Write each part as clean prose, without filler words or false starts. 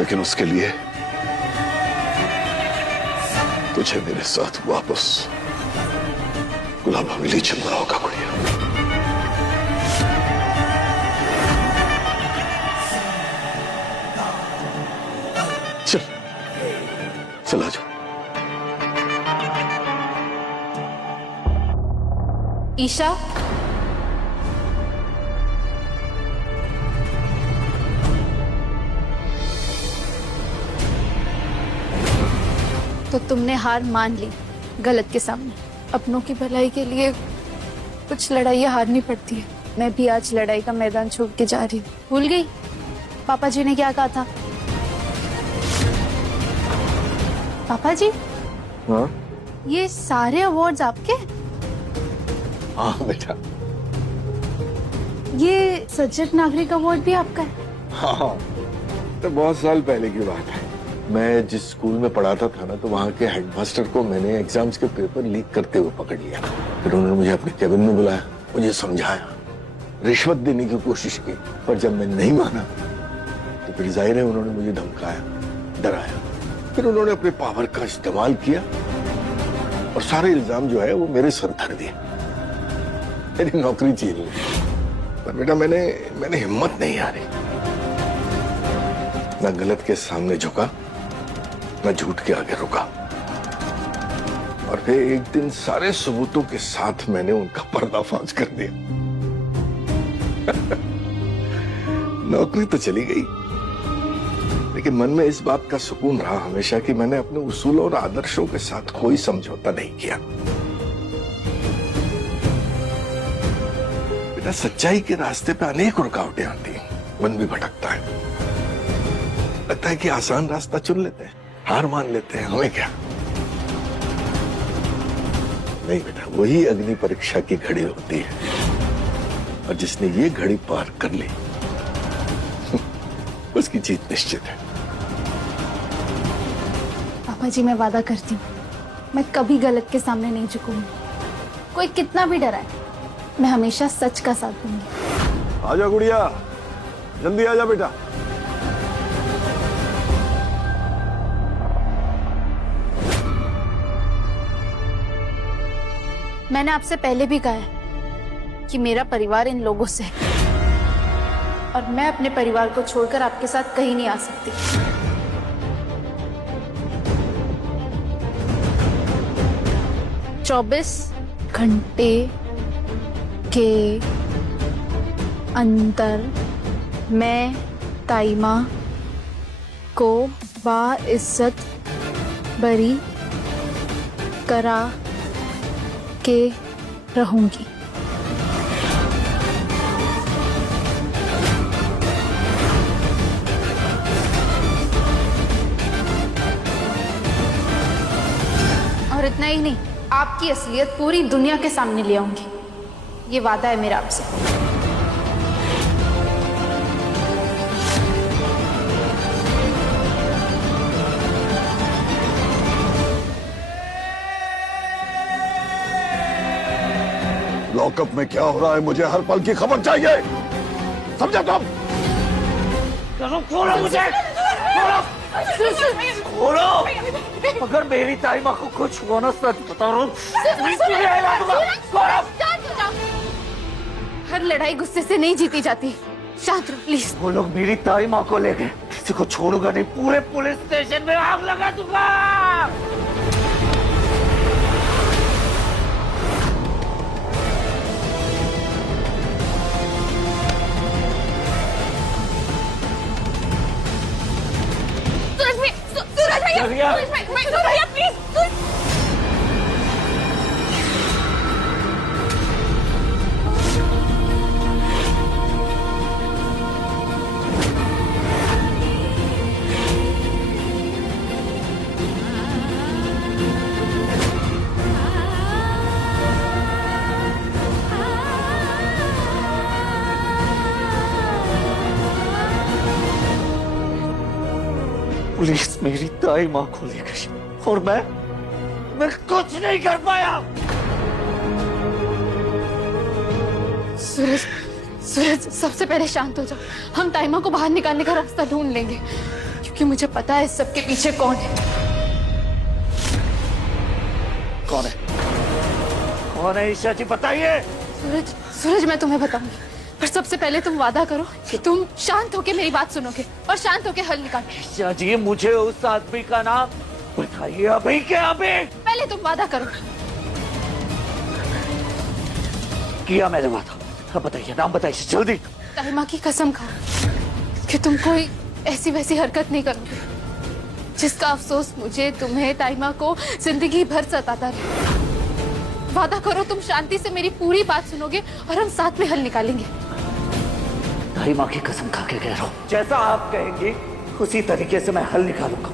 लेकिन उसके लिए तुझे मेरे साथ वापस गुलाब हवेली चलना होगा गुड़िया। चल चल आजा। ईशा, तो तुमने हार मान ली गलत के सामने। अपनों की भलाई के लिए कुछ लड़ाइयाँ हारनी पड़ती है। मैं भी आज लड़ाई का मैदान छोड़ के जा रही हूँ। भूल गई पापा जी ने क्या कहा था? पापा जी, हाँ ये सारे अवार्ड्स आपके? हाँ बेटा। ये सजग नागरिक अवार्ड भी आपका है? हाँ, तो बहुत साल पहले की बात है। मैं जिस स्कूल में पढ़ाता था ना, तो वहाँ के हेडमास्टर को मैंने एग्जाम्स के पेपर लीक करते हुए पकड़ लिया। फिर उन्होंने मुझे अपने कैबिन में बुलाया, मुझे समझाया, रिश्वत देने की कोशिश की, पर जब मैं नहीं माना तो फिर जाहिर है उन्होंने मुझे धमकाया, डराया। फिर उन्होंने अपने पावर का इस्तेमाल किया और सारे इल्जाम जो है वो मेरे सर धर दिए, मेरी नौकरी छीन ली। पर बेटा मैंने हिम्मत नहीं हारी। न गलत के सामने झुका, न झूठ के आगे रुका। और फिर एक दिन सारे सबूतों के साथ मैंने उनका पर्दाफाश कर दिया। नौकरी तो चली गई, लेकिन मन में इस बात का सुकून रहा हमेशा कि मैंने अपने उसूलों और आदर्शों के साथ कोई समझौता नहीं किया। बेटा, सच्चाई के रास्ते पे अनेक रुकावटें आती हैं, मन भी भटकता है। लगता है कि आसान रास्ता चुन लेते हैं, हार मान लेते हैं, हमें क्या। नहीं बेटा, वही अग्नि परीक्षा की घड़ी होती है, और जिसने ये घड़ी पार कर ली उसकी जीत निश्चित है। पापा जी, मैं वादा करती हूँ, मैं कभी गलत के सामने नहीं झुकूंगी। कोई कितना भी डराए, मैं हमेशा सच का साथ दूंगी। आजा गुड़िया, जल्दी आजा बेटा। मैंने आपसे पहले भी कहा है कि मेरा परिवार इन लोगों से है, और मैं अपने परिवार को छोड़कर आपके साथ कहीं नहीं आ सकती। 24 घंटे के अंदर मैं ताइमा को बाइज्जत बरी करा के रहूंगी। और इतना ही नहीं, आपकी असलियत पूरी दुनिया के सामने ले आऊंगी। ये वादा है मेरा आपसे। लॉकअप में क्या हो रहा है, मुझे हर पल की खबर चाहिए, समझा तुम? खोलो मुझे, खोलो। अगर मेरी ताइमा को कुछ हुआ ना, सच बता रहा हूँ, हर लड़ाई गुस्से से नहीं जीती जाती। शांत रहो प्लीज। वो लोग मेरी ताइमा को ले गए, किसी को छोड़ूंगा नहीं, पूरे पुलिस स्टेशन में आग लगा दूंगा। पुलिस मेरी ताई माँ को ले गई और मैं कुछ नहीं कर पाया। सूरज, सूरज, सबसे पहले शांत हो जाओ। हम ताइमा को बाहर निकालने का रास्ता ढूंढ लेंगे, क्योंकि मुझे पता है इस सब के पीछे कौन है। कौन है? कौन है ईशा जी, बताइए। सूरज, सूरज मैं तुम्हें बताऊंगी, पर सबसे पहले तुम वादा करो कि तुम शांत होकर मेरी बात सुनोगे और शांत होकर हल निकालोगे। ईशा जी, मुझे उस आदमी का नाम बताइए अभी के अभी। पहले तुम वादा करो। किया मैंने वादा। अब बताइए, नाम बताइए जल्दी। ताइमा की कसम खाओ कि तुम कोई ऐसी वैसी हरकत नहीं करोगे जिसका अफसोस मुझे, तुम्हें, ताइमा को जिंदगी भर सताता रहे। वादा करो तुम शांति से मेरी पूरी बात सुनोगे और हम साथ में हल निकालेंगे। ताइमा की कसम खा के कह रहा हूँ, जैसा आप कहेंगी उसी तरीके से मैं हल निकालूंगा।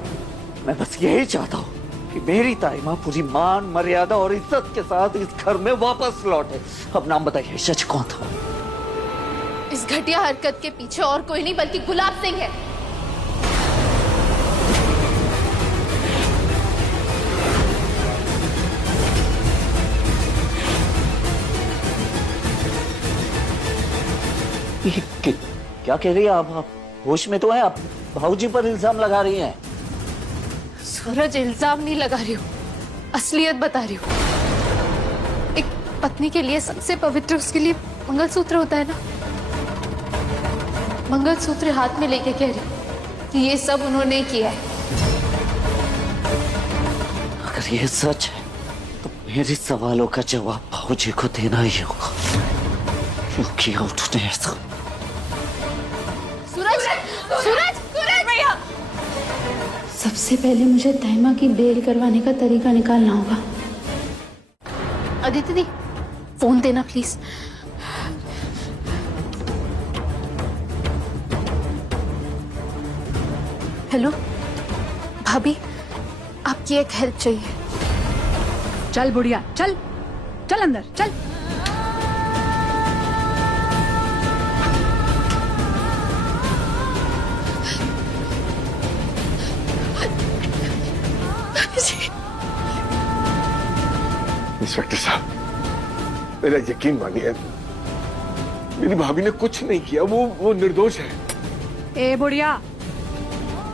मैं बस यही चाहता हूँ कि मेरी ताइमा पूरी मान, मर्यादा और इज्जत के साथ इस घर में वापस लौटे। अब नाम बताइए, सच कौन था? इस घटिया हरकत के पीछे और कोई नहीं बल्कि गुलाब सिंह है। क्या कह रही है आप होश में तो है? आप भाऊजी पर इल्जाम लगा रही हैं। सूरज, इल्जाम नहीं लगा रही हूँ, असलियत बता रही हूँ। एक पत्नी के लिए सबसे पवित्र उसके लिए मंगलसूत्र होता है ना। मंगलसूत्र हाथ में लेके कह रही कि ये सब उन्होंने किया है। अगर ये सच है तो मेरे सवालों का जवाब भाऊजी को देना ही होगा। क्यों किया उन्होंने ऐसा? सूरज, सूरज, सूरज भैया! सबसे पहले मुझे ताइमा की बेल करवाने का तरीका निकालना होगा। अदिति दी, फोन देना प्लीज। हेलो भाभी, आपकी एक हेल्प चाहिए। चल बुढ़िया, चल चल अंदर चल। इंस्पेक्टर साहब, मेरा यकीन मानिए, मेरी भाभी ने कुछ नहीं किया। वो निर्दोष है। ए बुढ़िया,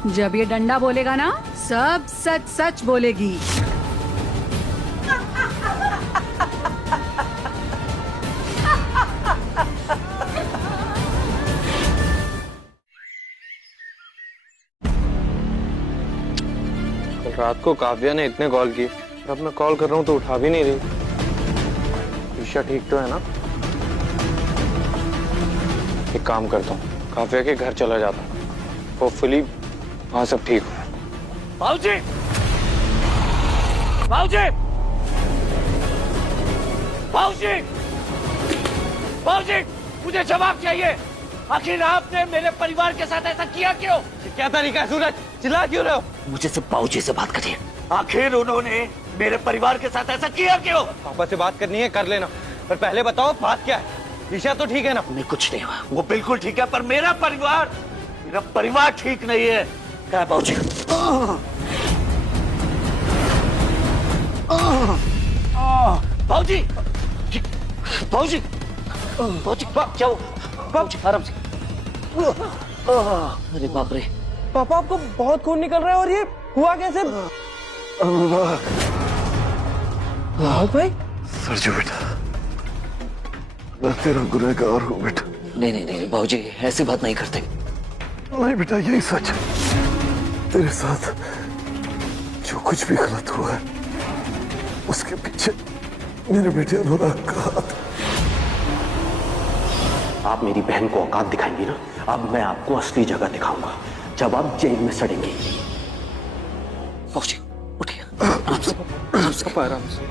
जब ये डंडा बोलेगा ना, सब सच सच बोलेगी। रात को काव्या ने इतने कॉल किए, अब मैं कॉल कर रहा हूँ तो उठा भी नहीं रही। ईशा ठीक तो है ना? एक काम करता हूँ, काव्या के घर चला जाता हूँ, होपफुली वहाँ सब ठीक हो। भाऊजी, भाऊजी, भाऊजी, भाऊजी, मुझे जवाब चाहिए। आखिर आपने मेरे परिवार के साथ ऐसा किया क्यों? क्या तरीका है सूरज, चिल्ला क्यों रहे हो? मुझे सिर्फ बाबूजी से बात करिए। आखिर उन्होंने मेरे परिवार के साथ ऐसा किया क्यों? पापा से बात करनी है कर लेना, पर पहले बताओ बात क्या है? ईशा तो ठीक है ना? उन्हें कुछ नहीं हुआ, वो बिल्कुल ठीक है, पर मेरा परिवार ठीक नहीं है। क्या है बाबूजी? बाबूजी, बाबूजी, बाबूजी, क्या हुआ? बाबूजी आराम से। अरे बाप रे, पापा आपको बहुत खून निकल रहा है, और ये हुआ कैसे? भाई सरजू बेटा, मैं तेरा गुनहगार हूँ बेटा। नहीं बाबूजी, ऐसी बात नहीं करते। नहीं बेटा, यही सच है। तेरे साथ जो कुछ भी गलत हुआ है उसके पीछे मेरे बेटे अनुराग का हाथ। आप मेरी बहन को औकात दिखाएंगी ना, अब मैं आपको असली जगह दिखाऊंगा, जब आप जेल में सड़ेंगी। बाबूजी उठिए, आराम से, आराम से, आराम से।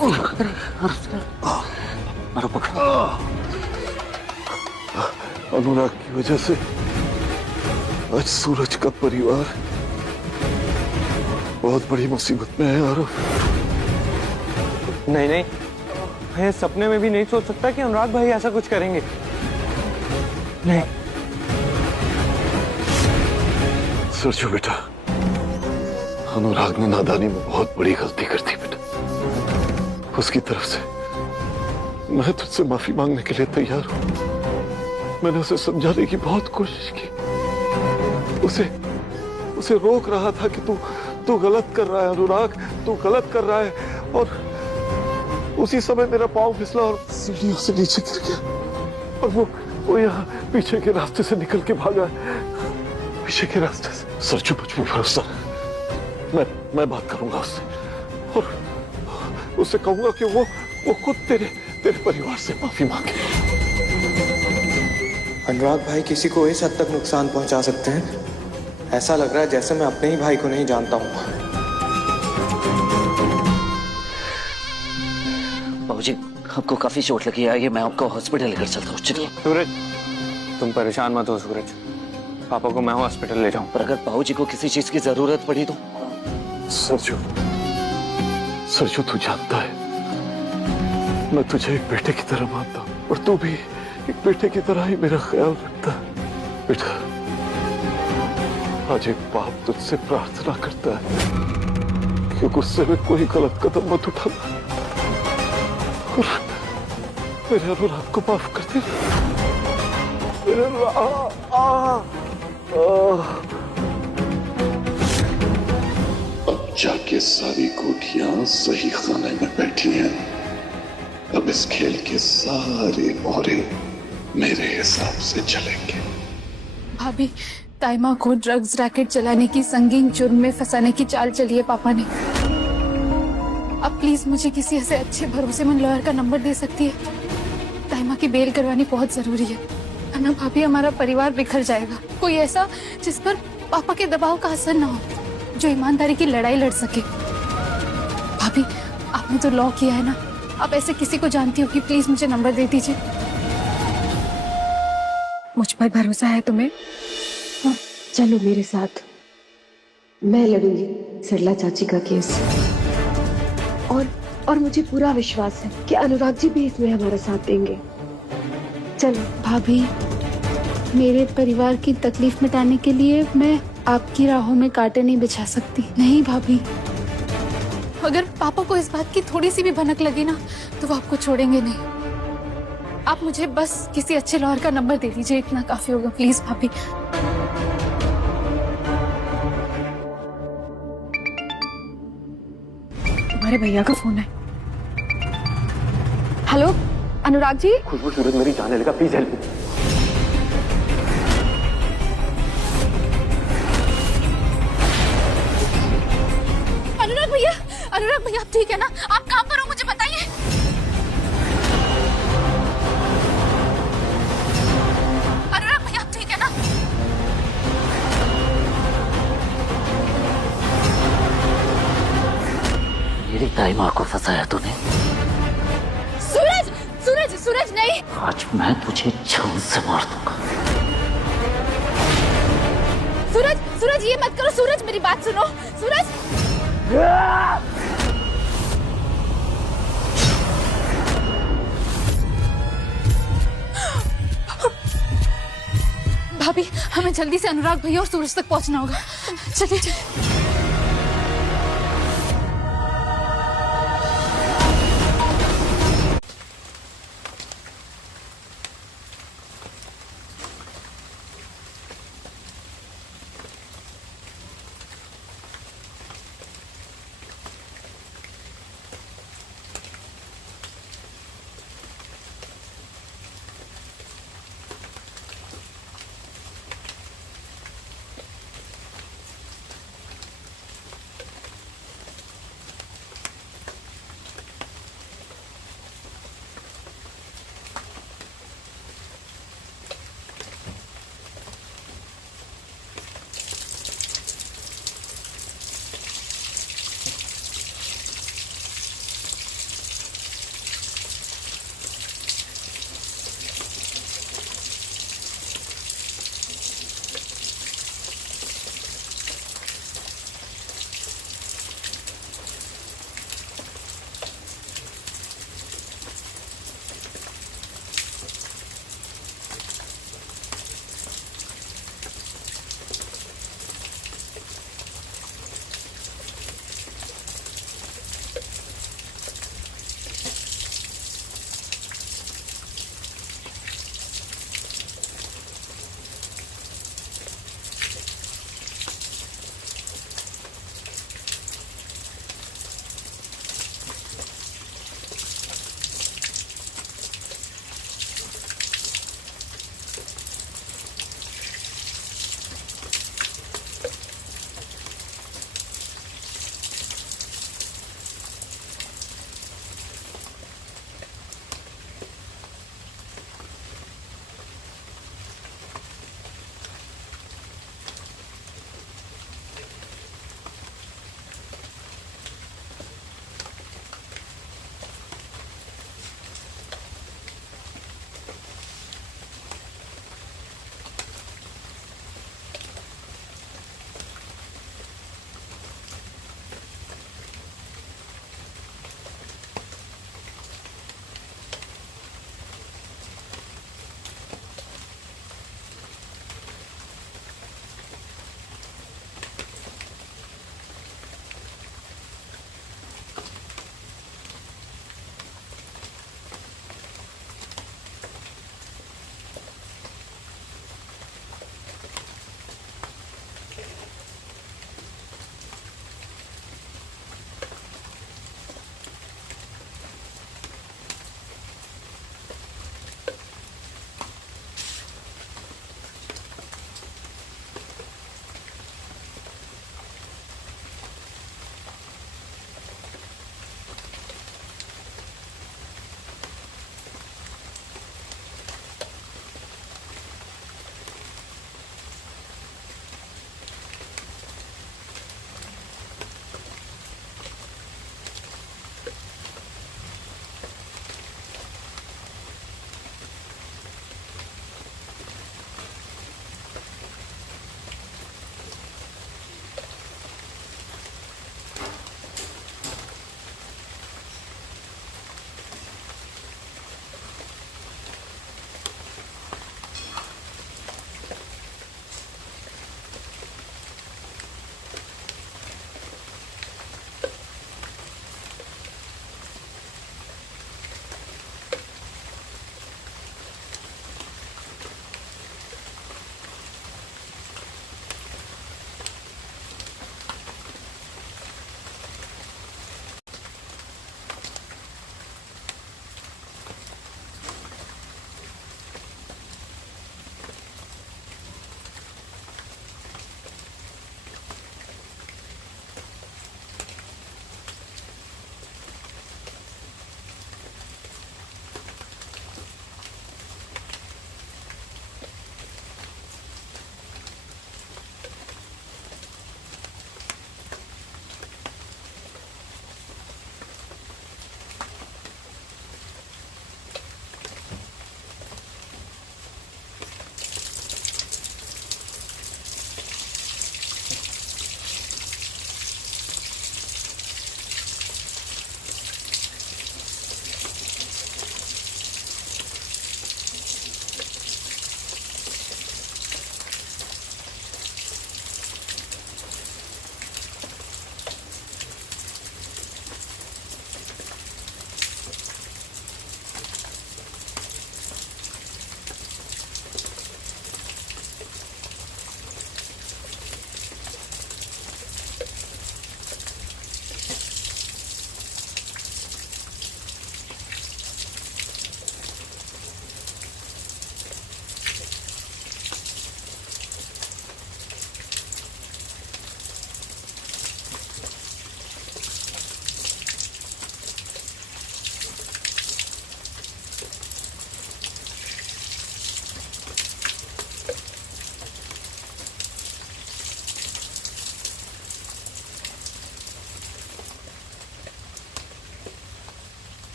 आराम से, मारो पकड़ो। अनुराग की वजह से आज सूरज का परिवार बहुत बड़ी मुसीबत में है। आरव, नहीं, मैं सपने में भी नहीं सोच सकता कि अनुराग भाई ऐसा कुछ करेंगे। नहीं सरजू बेटा, अनुराग ने नादानी में बहुत बड़ी गलती कर दी बेटा। उसकी तरफ से मैं तुझसे माफी मांगने के लिए तैयार हूं। मैंने उसे समझाने की बहुत कोशिश की, उसे उसे रोक रहा था कि तू गलत कर रहा है अनुराग, तू गलत कर रहा है। और उसी समय मेरा पाँव फिसला और सीढ़ियों से नीचे गिर गया। और वो यहाँ पीछे के रास्ते से निकल के भागा, पीछे के रास्ते से। सरजू मुझ पर भरोसा है, मैं बात करूंगा उससे और उससे कहूंगा कि वो खुद तेरे परिवार से माफी मांगे। अनुराग भाई किसी को इस हद तक नुकसान पहुंचा सकते हैं? ऐसा लग रहा है जैसे मैं अपने ही भाई को नहीं जानता हूँ। बाबूजी, आपको काफी चोट लगी है, आइए मैं आपको हॉस्पिटल लेकर चलता हूँ। चलिए। सूरज, तुम परेशान मत हो सूरज, पापा को मैं हॉस्पिटल ले जाऊं। पर अगर बाबूजी को किसी चीज की जरूरत पड़ी तो? सरजू तू जानता है मैं तुझे एक बेटे की तरह मानता हूँ और तू भी एक बेटे की तरह ही मेरा ख्याल रखता है। बेटा, आज एक बाप तुझसे प्रार्थना करता है कि गुस्से में कोई गलत कदम मत उठाना और मेरे अनुराग को माफ कर दे। मेरे अब जाके सारी कोठियां सही खाने में बैठी हैं। अब इस खेल के सारे मोहरे मेरे हिसाब से चलेंगे। भाभी, ताइमा को ड्रग्स रैकेट चलाने की संगीन जुर्म में फंसाने की चाल चली है पापा ने। अब प्लीज मुझे किसी ऐसे अच्छे भरोसेमंद लॉयर का नंबर दे सकती है? ताइमा की बेल करवानी बहुत जरूरी है ना भाभी, हमारा परिवार बिखर जाएगा। कोई ऐसा जिस पर पापा के दबाव का असर ना हो, जो ईमानदारी की लड़ाई लड़ सके। भाभी, आपने तो लॉ किया है ना, आप ऐसे किसी को जानती हो कि प्लीज मुझे नंबर दे दीजिए। मुझ पर भरोसा है तुम्हें? चलो मेरे साथ, मैं लड़ूंगी सरला चाची का केस। और मुझे पूरा विश्वास है कि अनुराग जी भी इसमें हमारा साथ देंगे। चलो। भाभी, मेरे परिवार की तकलीफ मिटाने के लिए मैं आपकी राहों में कांटे नहीं बिछा सकती। नहीं भाभी, अगर पापा को इस बात की थोड़ी सी भी भनक लगी ना तो वो आपको छोड़ेंगे नहीं। आप मुझे बस किसी अच्छे लॉयर का नंबर दे दीजिए, इतना काफी होगा प्लीज भाभी। तुम्हारे भैया का फोन है। हेलो अनुराग जी। खुशबू, सूरज मेरी जाने लगा, प्लीज हेल्प मी। अनुराग भैया आप ठीक है ना? आप कहाँ पर हो मुझे बताइए। अनुराग भैया आप ठीक है ना? मेरी ताइमा को फंसाया तूने। सूरज, सूरज, सूरज नहीं। आज मैं तुझे जान से मार दूंगा। सूरज, सूरज ये मत करो। सूरज मेरी बात सुनो। सूरज, भाभी, हमें जल्दी से अनुराग भैया और सूरज तक पहुंचना होगा। चलिए।